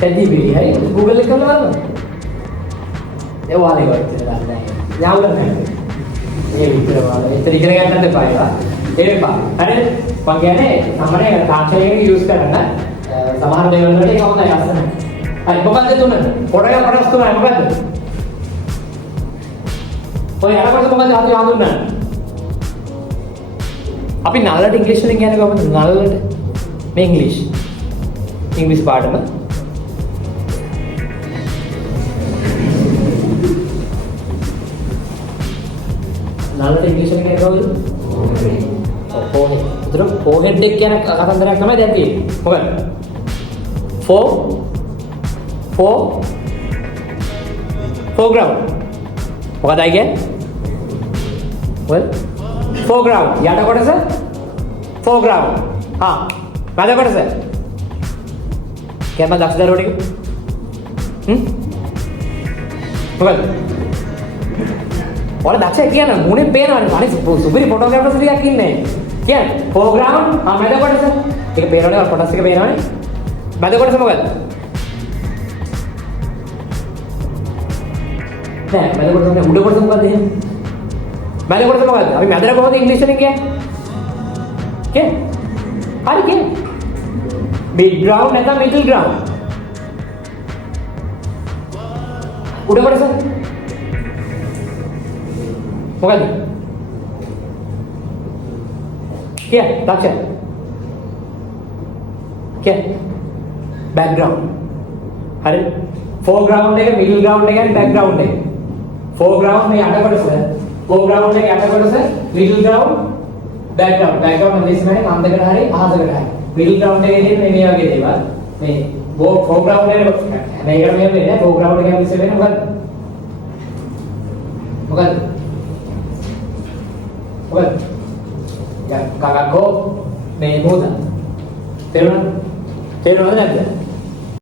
ChatGPT හරි Google එක කරලා බලන්න. ඒ වාලේ වගේ දෙයක් නැහැ. යාළුවා නැහැ. ඒ විතර වාලේ. ඒතර ඉගෙන ගන්නත් එපා ඒවා. ඒක එපා. හරිද? මම කියන්නේ සමහරවිට තාක්ෂණයක යූස් කරන්න සමහර දේවල් වලට ඒක හොඳයි ලස්සනයි. හරි මොකද්ද තුන? පොඩක කොටස් තුනයි මොකද්ද? ඔය අරකට මොකද්ද අපි හඳුන්වන්නේ? අපි නල්ලට ඉංග්‍රීසි වලින් කියන්නේ කොහොමද? නල්ලට මේ ඉංග්‍රීසි පාඩම නල්ලට ඉංග්‍රීසි වලින් කියන්නේ කොහොමද? පෝහෙඩ්. උතර පෝහෙඩ් එක කියන කතන්දරයක් තමයි දැන් තියෙන්නේ. මොකද? foreground. මොකදයි කියන්නේ? well foreground. යට කොටස foreground. මැද කොටස. කියන්න දක්ෂ දරුවෝ ටික. මොකද? ඔයාලා දක්ෂයි කියන මුනේ පේනවනේ. අනේ සුපිරි ෆොටෝග්‍රැෆර්ස් ටිකක් ඉන්නේ. කියන්නේ foreground මැද කොටස. ඒක පේනවනේ කොටස් එක පේනවනේ. මැද කොටස මොකද? නෑ මැද කොටස නේ උඩ කොටස මොකද එහෙනම්? මැද කොටස මොකද? අපි මැදට කොහොමද ඉංග්‍රීසි වලින් කියන්නේ? හරි කියන්නේ. mid ground නැත්නම් middle ground. උඩ කොටස මොකද? දක්ෂ. background. හරි. foreground එක middle ground එක and background එක. foreground මේ යට කොටස. foreground එක යට කොටස, middle ground, background. background ඉංග්‍රීසියෙන් අන්දකට හරි අහසකට හරි. middle ground එකේ තියෙන මේ වගේ දේවල්. මේ foreground එක මේකට මෙහෙම වෙන්නේ foreground එක ඉංග්‍රීසියෙන් වෙන්නේ මොකද්ද? මොකද්ද? කකකෝ මේ මොකද? තේරුණාද නැද්ද?